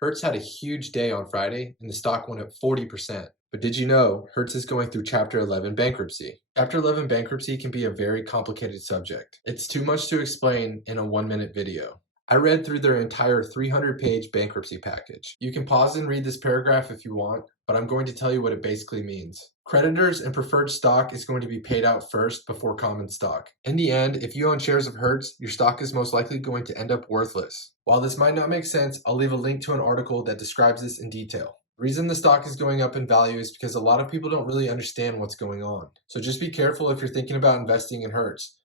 Hertz had a huge day on Friday and the stock went up 40%. But did you know Hertz is going through Chapter 11 bankruptcy? Chapter 11 bankruptcy can be a very complicated subject. It's too much to explain in a 1-minute video. I read through their entire 300-page bankruptcy package. You can pause and read this paragraph if you want, but I'm going to tell you what it basically means. Creditors and preferred stock is going to be paid out first before common stock. In the end, if you own shares of Hertz, your stock is most likely going to end up worthless. While this might not make sense, I'll leave a link to an article that describes this in detail. The reason the stock is going up in value is because a lot of people don't really understand what's going on. So just be careful if you're thinking about investing in Hertz.